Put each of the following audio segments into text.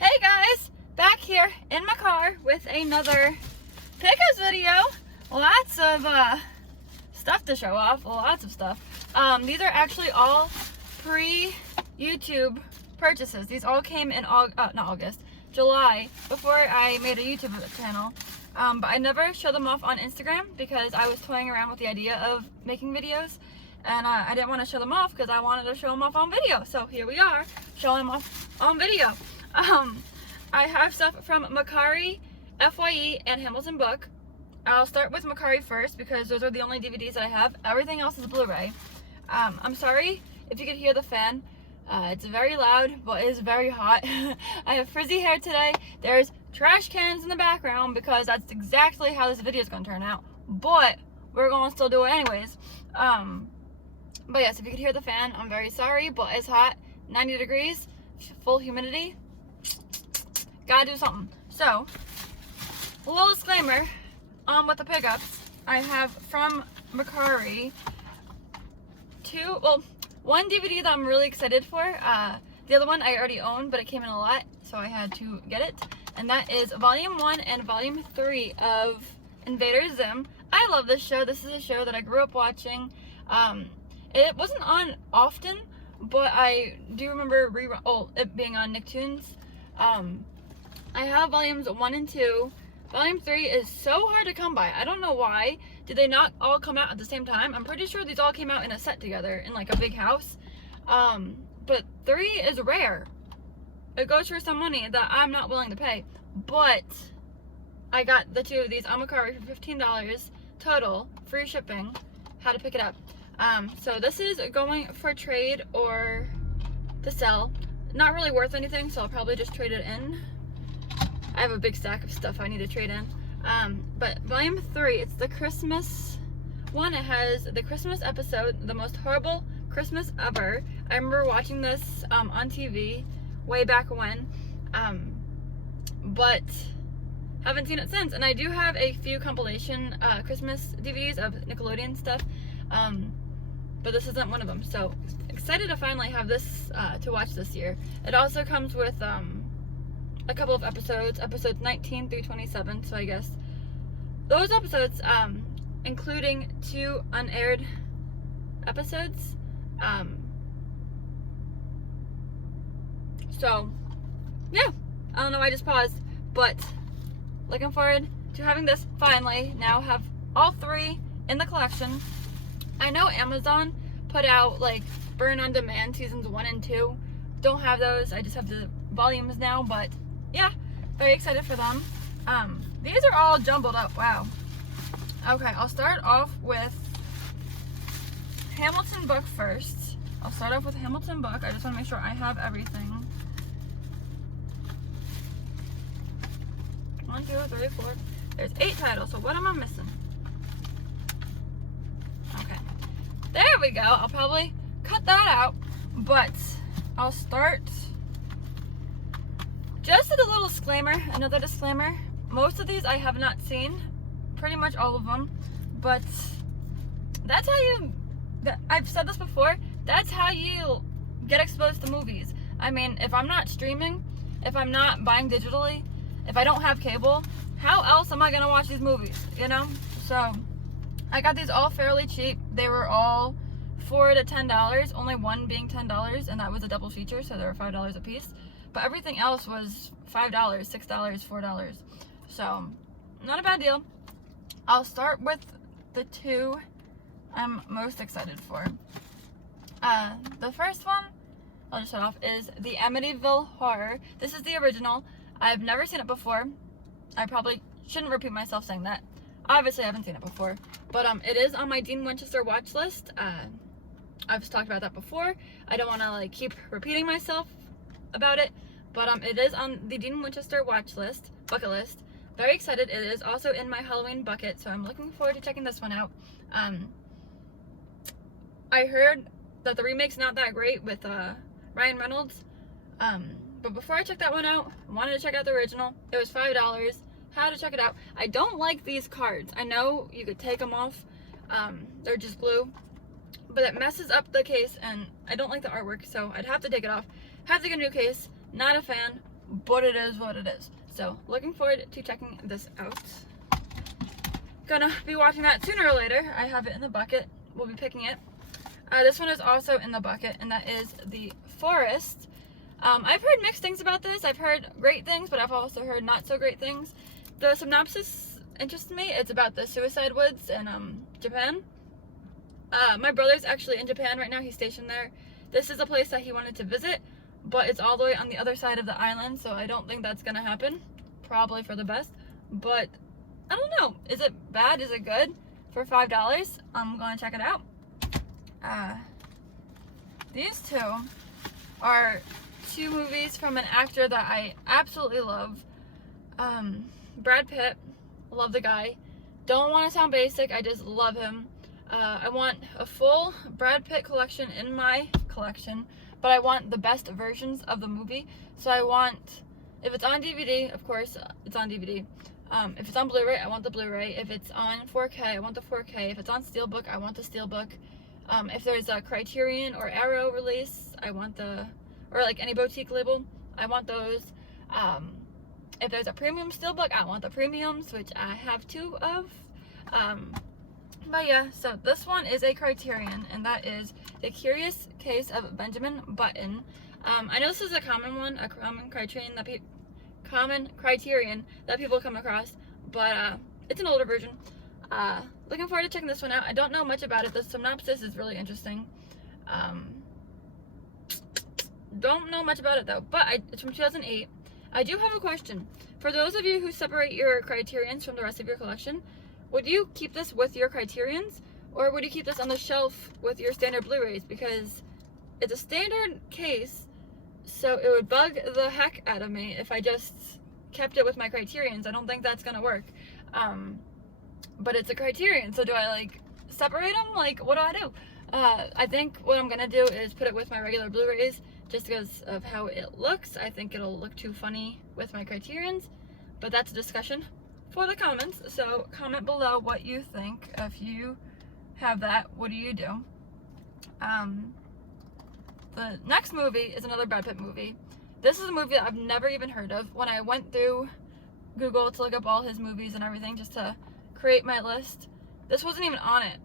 Hey guys, back here in my car with another pickups video. Lots of stuff to show off, lots of stuff. These are actually all pre-YouTube purchases. These all came in July, before I made a YouTube channel. But I never showed them off on Instagram because I was toying around with the idea of making videos. And I didn't want to show them off because I wanted to show them off on video. So here we are, showing them off on video. I have stuff from Mercari, FYE, and Hamilton Book. I'll start with Mercari first because those are the only DVDs that I have. Everything else is Blu-ray. I'm sorry if you could hear the fan. It's very loud, but it is very hot. I have frizzy hair today. There's trash cans in the background because that's exactly how this video is going to turn out. But we're going to still do it anyways. But yes, if you could hear the fan, I'm very sorry, but it's hot. 90 degrees, full humidity. Gotta do something. So, a little disclaimer on what the pickups I have from Mercari. One DVD that I'm really excited for. The other one I already own, but it came in a lot, so I had to get it. And that is Volume 1 and Volume 3 of Invader Zim. I love this show. This is a show that I grew up watching. It wasn't on often, but I do remember it being on Nicktoons. I have volumes 1 and 2. Volume 3 is so hard to come by. I don't know why. Did they not all come out at the same time? I'm pretty sure these all came out in a set together in like a big house. But 3 is rare. It goes for some money that I'm not willing to pay. But I got the 2 of these on Mercari for $15 total, free shipping. How to pick it up. So this is going for trade or to sell. Not really worth anything, so I'll probably just trade it in. I have a big stack of stuff I need to trade in. But Volume 3, it's the Christmas one. It has the Christmas episode, the most horrible Christmas ever. I remember watching this on TV way back when, but haven't seen it since. And I do have a few compilation Christmas DVDs of Nickelodeon stuff, but this isn't one of them. So excited to finally have this to watch this year. It also comes with a couple of episodes 19 through 27, so I guess those episodes, including 2 unaired episodes. So yeah, I don't know, I just paused, but looking forward to having this finally now have all 3 in the collection. I know Amazon put out like Burn on Demand seasons 1 and 2. Don't have those, I just have the volumes now, but yeah, very excited for them. These are all jumbled up. Wow. Okay, I'll start off with Hamilton Book first. I'll start off with Hamilton Book. I just want to make sure I have everything. 1, 2, 3, 4. There's 8 titles, so what am I missing? Okay. There we go. I'll probably cut that out, but I'll start. Just as a little disclaimer, another disclaimer, most of these I have not seen, pretty much all of them, but that's how I've said this before, that's how you get exposed to movies. I mean, if I'm not streaming, if I'm not buying digitally, if I don't have cable, how else am I going to watch these movies, you know? So, I got these all fairly cheap. They were all $4 to $10, only one being $10, and that was a double feature, so they were $5 a piece. But everything else was $5, $6, $4. So, not a bad deal. I'll start with the 2 I'm most excited for. The first one, I'll just shut off, is the Amityville Horror. This is the original. I've never seen it before. I probably shouldn't repeat myself saying that. Obviously, I haven't seen it before. But it is on my Dean Winchester watch list. I've talked about that before. I don't want to like keep repeating myself about it, but it is on the Dean Winchester bucket list. Very excited. It is also in my Halloween bucket, so I'm looking forward to checking this one out. I heard that the remake's not that great with Ryan Reynolds, but before I checked that one out, I wanted to check out the original. It was $5. Had to check it out. I don't like these cards. I know you could take them off. They're just glue, but it messes up the case, and I don't like the artwork, so I'd have to take it off. Have to get a new case. Not a fan, but it is what it is. So looking forward to checking this out. Gonna be watching that sooner or later. I have it in the bucket. We'll be picking it. This one is also in the bucket, and that is The Forest. I've heard mixed things about this. I've heard great things, but I've also heard not so great things. The synopsis interests me. It's about the suicide woods in Japan. My brother's actually in Japan right now. He's stationed there. This is a place that he wanted to visit, but it's all the way on the other side of the island, so I don't think that's gonna happen. Probably for the best, but I don't know. Is it bad? Is it good? For $5, I'm gonna check it out. These two are two movies from an actor that I absolutely love. Brad Pitt. Love the guy. Don't want to sound basic, I just love him. I want a full Brad Pitt collection in my collection, but I want the best versions of the movie. So I want, if it's on DVD, of course, it's on DVD. If it's on Blu-ray, I want the Blu-ray. If it's on 4K, I want the 4K. If it's on Steelbook, I want the Steelbook. If there's a Criterion or Arrow release, I want the, or like any boutique label, I want those. If there's a premium Steelbook, I want the premiums, which I have two of. But yeah, so this one is a Criterion, and that is The Curious Case of Benjamin Button. I know this is a common one, a common Criterion that people come across, but it's an older version. Looking forward to checking this one out. I don't know much about it. The synopsis is really interesting. Don't know much about it though, but it's from 2008. I do have a question. For those of you who separate your Criterions from the rest of your collection, would you keep this with your Criterions, or would you keep this on the shelf with your standard Blu-rays? Because it's a standard case, so it would bug the heck out of me if I just kept it with my Criterions. I don't think that's gonna work. But it's a Criterion, so do I like separate them? Like, what do I do? I think what I'm gonna do is put it with my regular Blu-rays just because of how it looks. I think it'll look too funny with my Criterions, but that's a discussion for the comments. So comment below what you think. If you have that, what do you do? The next movie is another Brad Pitt movie. This is a movie that I've never even heard of. When I went through Google to look up all his movies and everything just to create my list, this wasn't even on it.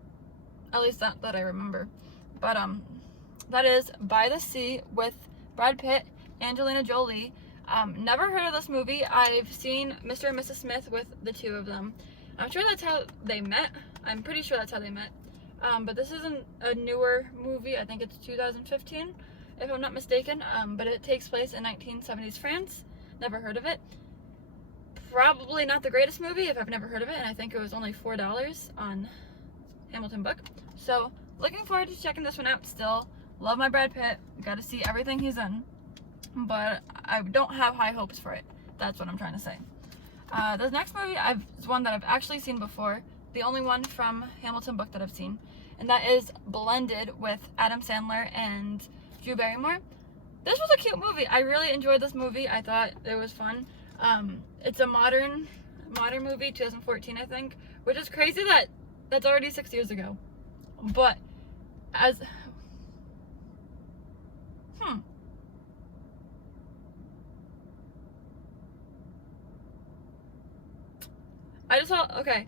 At least not that I remember. But that is By the Sea with Brad Pitt, Angelina Jolie. Never heard of this movie. I've seen Mr. and Mrs. Smith with the two of them. I'm sure that's how they met. I'm pretty sure that's how they met. But this isn't a newer movie. I think it's 2015, if I'm not mistaken. But it takes place in 1970s France. Never heard of it. Probably not the greatest movie if I've never heard of it, and I think it was only $4 on Hamilton Book. So looking forward to checking this one out still. Love my Brad Pitt. Got to see everything he's in. But I don't have high hopes for it. That's what I'm trying to say. The next movie is one that I've actually seen before. The only one from Hamilton Book that I've seen. And that is Blended with Adam Sandler and Drew Barrymore. This was a cute movie. I really enjoyed this movie. I thought it was fun. It's a modern movie, 2014 I think. Which is crazy that that's already 6 years ago. But as... I just saw, okay,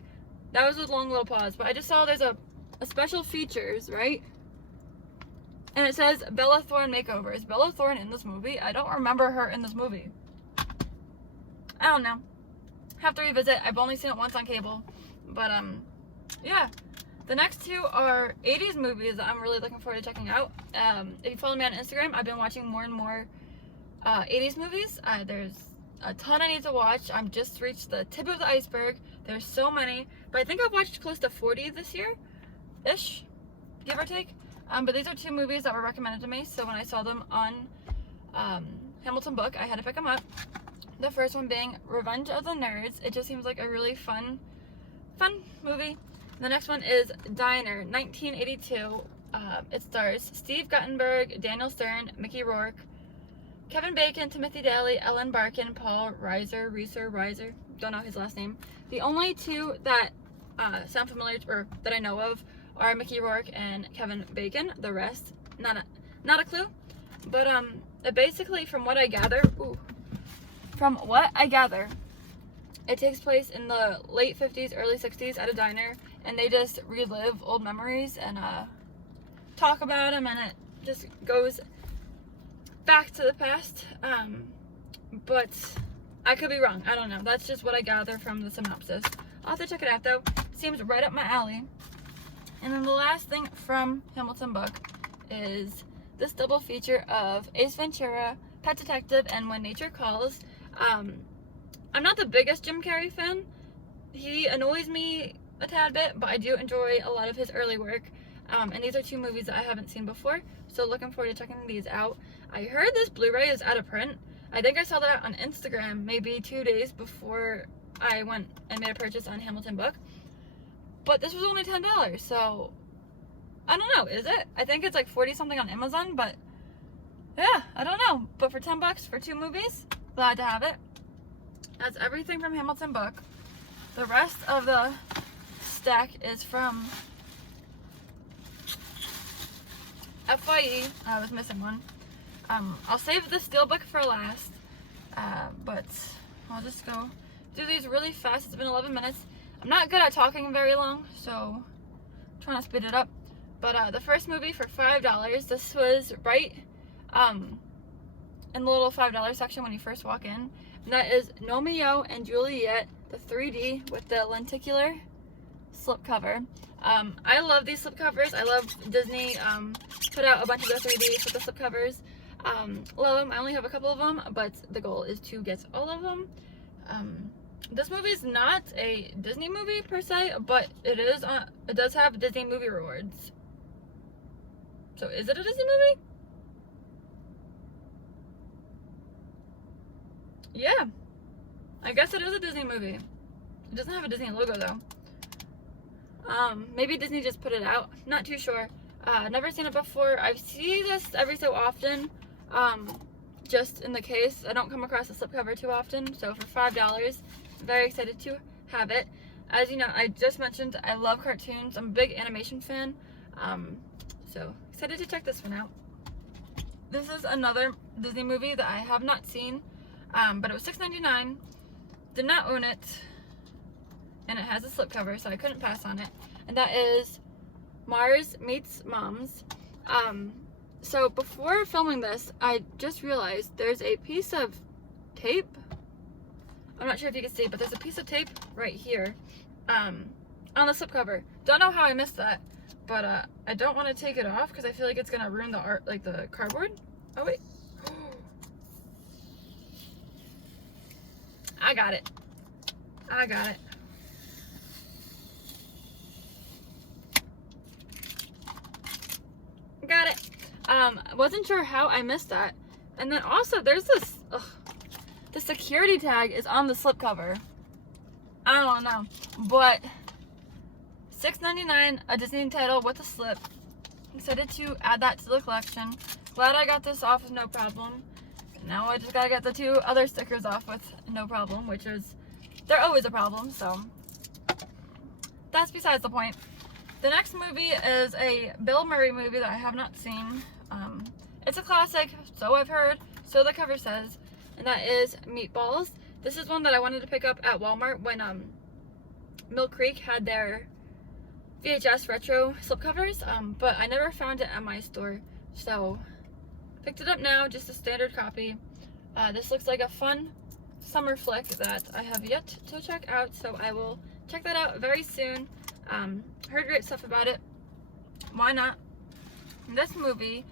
that was a long little pause, but I just saw there's a special features, right? And it says Bella Thorne makeover. Is Bella Thorne in this movie? I don't remember her in this movie. I don't know. Have to revisit. I've only seen it once on cable. But, yeah. The next two are 80s movies that I'm really looking forward to checking out. If you follow me on Instagram, I've been watching more and more 80s movies. There's a ton I need to watch. I'm just reached the tip of the iceberg. There's so many, but I think I've watched close to 40 this year-ish, give or take. But these are two movies that were recommended to me, so when I saw them on Hamilton Book, I had to pick them up. The first one being Revenge of the Nerds. It just seems like a really fun movie. The next one is Diner, 1982. It stars Steve Guttenberg, Daniel Stern, Mickey Rourke, Kevin Bacon, Timothy Daly, Ellen Barkin, Paul Reiser, don't know his last name. The only two that sound familiar, or that I know of, are Mickey Rourke and Kevin Bacon. The rest, not a clue. But basically, from what I gather, from what I gather, it takes place in the late 50s, early 60s at a diner, and they just relive old memories and talk about them, and it just goes back to the past. But I could be wrong. I don't know. That's just what I gather from the synopsis. I'll have to check it out though. Seems right up my alley. And then the last thing from Hamilton book is this double feature of Ace Ventura, Pet Detective, and When Nature Calls. I'm not the biggest Jim Carrey fan. He annoys me a tad bit, but I do enjoy a lot of his early work. And these are 2 movies that I haven't seen before, so looking forward to checking these out. I heard this Blu-ray is out of print. I think I saw that on Instagram maybe 2 days before I went and made a purchase on Hamilton book. But this was only $10, so I don't know, is it? I think it's like 40 something on Amazon, but yeah, I don't know. But for $10 for 2 movies, glad to have it. That's everything from Hamilton book. The rest of the stack is from FYE. I was missing one. I'll save the steelbook for last, but I'll just go do these really fast. It's been 11 minutes. I'm not good at talking very long, so I'm trying to speed it up. But the first movie for $5, this was right in the little $5 section when you first walk in. And that is Romeo and Juliet, the 3D with the lenticular slipcover. I love these slipcovers. I love Disney put out a bunch of the 3Ds with the slipcovers. Love them. I only have a couple of them, but the goal is to get all of them. This movie is not a Disney movie per se, but it does have Disney movie rewards. So is it a Disney movie? Yeah, I guess it is a Disney movie. It doesn't have a Disney logo though. Maybe Disney just put it out. Not too sure. Never seen it before. I see this every so often. Just in the case. I don't come across a slipcover too often. So for $5, very excited to have it. As you know, I just mentioned I love cartoons. I'm a big animation fan. So excited to check this one out. This is another Disney movie that I have not seen. But it was $6.99. Did not own it. And it has a slipcover, so I couldn't pass on it. And that is Mars Meets Moms. So before filming this, I just realized there's a piece of tape. I'm not sure if you can see, but there's a piece of tape right here on the slipcover. Don't know how I missed that, but I don't want to take it off because I feel like it's gonna ruin the art, like the cardboard. Oh wait, I got it. I got it. Got it. Wasn't sure how I missed that. And then also there's this, the security tag is on the slipcover. I don't know, but $6.99, a Disney title with a slip. Excited to add that to the collection. Glad I got this off with no problem. Now I just gotta get the 2 other stickers off with no problem, which is, they're always a problem, so that's besides the point. The next movie is a Bill Murray movie that I have not seen. It's a classic, so I've heard, so the cover says, and that is Meatballs. This is one that I wanted to pick up at Walmart when Mill Creek had their VHS retro slipcovers, but I never found it at my store, so picked it up now, just a standard copy. This looks like a fun summer flick that I have yet to check out, so I will check that out very soon. Heard great stuff about it. Why not? This movie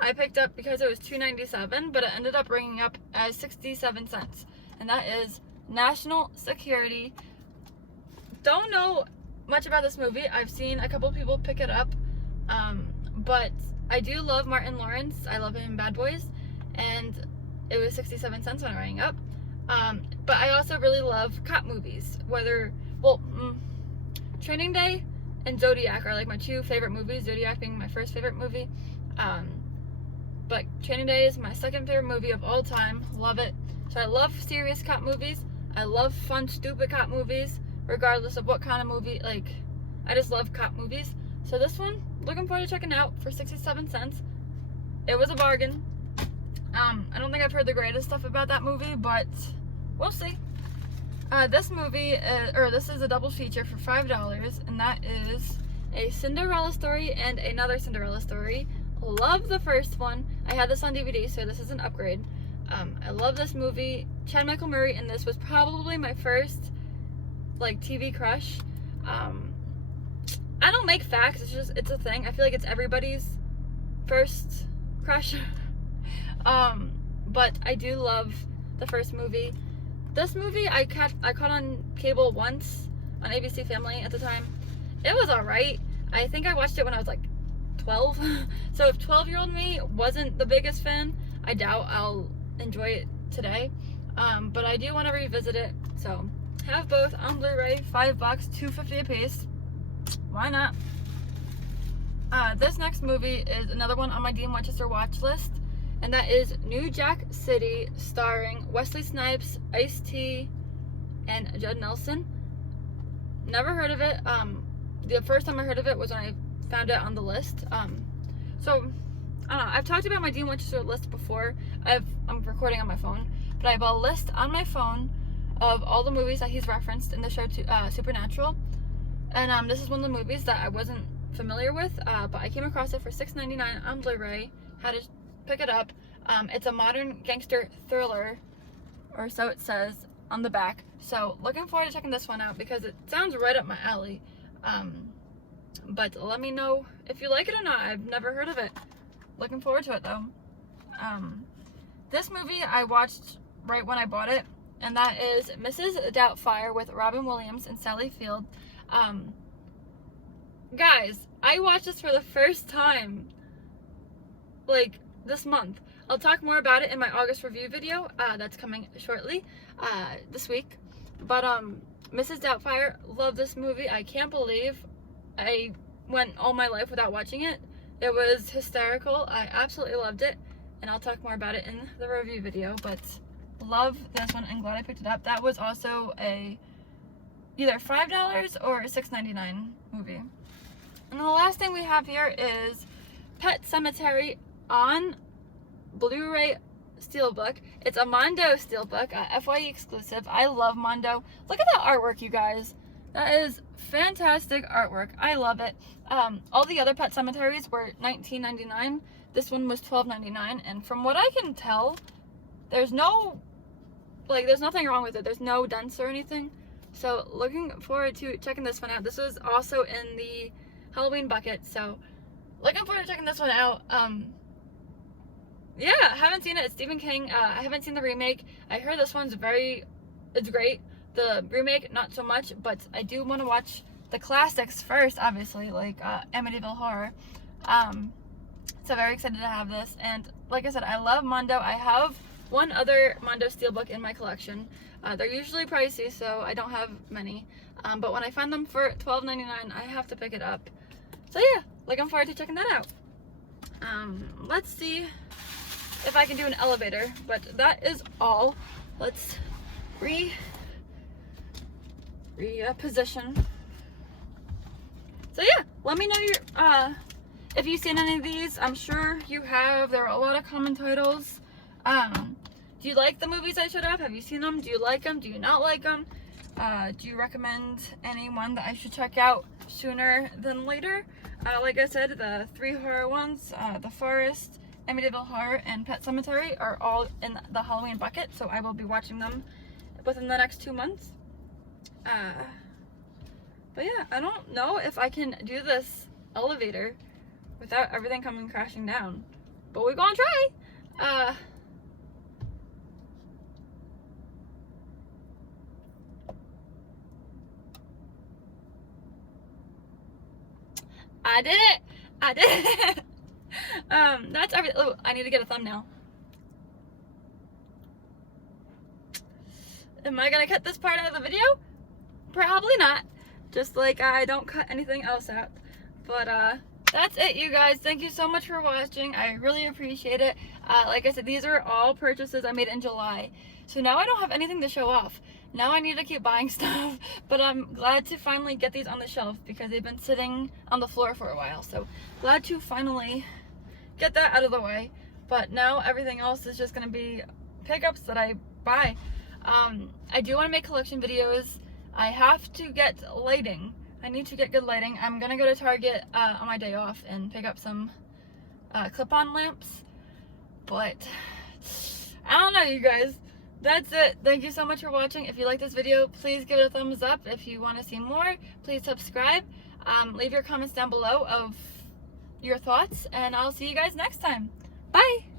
I picked up because it was $2.97, but it ended up ringing up as 67 cents, and that is National Security. Don't know much about this movie. I've seen a couple people pick it up, but I do love Martin Lawrence. I love him in Bad Boys, and it was 67 cents when it rang up. But I also really love cop movies, Training Day and Zodiac are like my 2 favorite movies, Zodiac being my first favorite movie. But Training Day is my second favorite movie of all time. Love it. So I love serious cop movies. I love fun, stupid cop movies, regardless of what kind of movie. Like, I just love cop movies. So this one, looking forward to checking out for 67 cents. It was a bargain. I don't think I've heard the greatest stuff about that movie, but we'll see. This movie, this is a double feature for $5, and that is a Cinderella story and another Cinderella story. Love the first one. I had this on DVD, so this is an upgrade. I love this movie. Chad Michael Murray in this was probably my first like TV crush. I don't make facts, it's a thing. I feel like it's everybody's first crush. But I do love the first movie. This movie I caught on cable once on ABC Family at the time. It was alright. I think I watched it when I was like 12. So if 12-year-old me wasn't the biggest fan, I doubt I'll enjoy it today. But I do want to revisit it. So have both on Blu-ray, $5, $2.50 a piece. Why not? This next movie is another one on my Dean Winchester watch list, and that is New Jack City, starring Wesley Snipes, Ice-T, and Judd Nelson. Never heard of it. The first time I heard of it was when I found it on the list. So, I don't know. I've talked about my Dean Winchester list before. I'm recording on my phone, but I have a list on my phone of all the movies that he's referenced in the show Supernatural. And this is one of the movies that I wasn't familiar with, but I came across it for $6.99 on Blu-ray. Had to pick it up. It's a modern gangster thriller, or so it says on the back. So looking forward to checking this one out because it sounds right up my alley. But let me know if you like it or not. I've never heard of it. Looking forward to it though. This movie I watched right when I bought it, and that is Mrs. Doubtfire with Robin Williams and Sally Field. Guys, I watched this for the first time like this month. I'll talk more about it in my August review video that's coming shortly this week. But Mrs. Doubtfire, love this movie. I can't believe I went all my life without watching it. It was hysterical. I absolutely loved it, and I'll talk more about it in the review video. But love this one and glad I picked it up. That was also a either $5 or $6.99 movie. And the last thing we have here is Pet Sematary on Blu-ray Steelbook. It's a Mondo Steelbook, FYE exclusive. I love Mondo. Look at that artwork, you guys. That is fantastic artwork. I love it. All the other Pet Semataries were $19.99. This one was $12.99. And from what I can tell, there's nothing wrong with it. There's no dents or anything. So looking forward to checking this one out. This was also in the Halloween bucket, so looking forward to checking this one out. Yeah, I haven't seen it. It's Stephen King. I haven't seen the remake. I heard this one's it's great. The remake, not so much, but I do want to watch the classics first, obviously, like Amityville Horror. So very excited to have this. And like I said, I love Mondo. I have one other Mondo Steelbook in my collection. They're usually pricey, so I don't have many. But when I find them for $12.99, I have to pick it up. So yeah, looking forward to checking that out. Let's see if I can do an elevator, but that is all. Let's reposition. So yeah, let me know if you've seen any of these. I'm sure you have. There are a lot of common titles. Do you like the movies I showed off? Have you seen them? Do you like them? Do you not like them? Do you recommend anyone that I should check out sooner than later? Like I said, the 3 horror ones, The Forest, Amityville Horror, and Pet Sematary are all in the Halloween bucket, so I will be watching them within the next 2 months. But yeah, I don't know if I can do this elevator without everything coming crashing down, but we're gonna try. I did it! I did it! That's everything. Oh, I need to get a thumbnail. Am I gonna cut this part out of the video? Probably not. Just like I don't cut anything else out. But, that's it, you guys. Thank you so much for watching. I really appreciate it. Like I said, these are all purchases I made in July. So now I don't have anything to show off. Now I need to keep buying stuff. But I'm glad to finally get these on the shelf because they've been sitting on the floor for a while. So glad to finally get that out of the way. But now everything else is just going to be pickups that I buy. I do want to make collection videos. I have to get lighting. I need to get good lighting. I'm gonna go to Target on my day off and pick up some clip-on lamps. But I don't know, you guys. That's it. Thank you so much for watching. If you like this video, please give it a thumbs up. If you want to see more, please subscribe. Leave your comments down below of your thoughts, and I'll see you guys next time. Bye!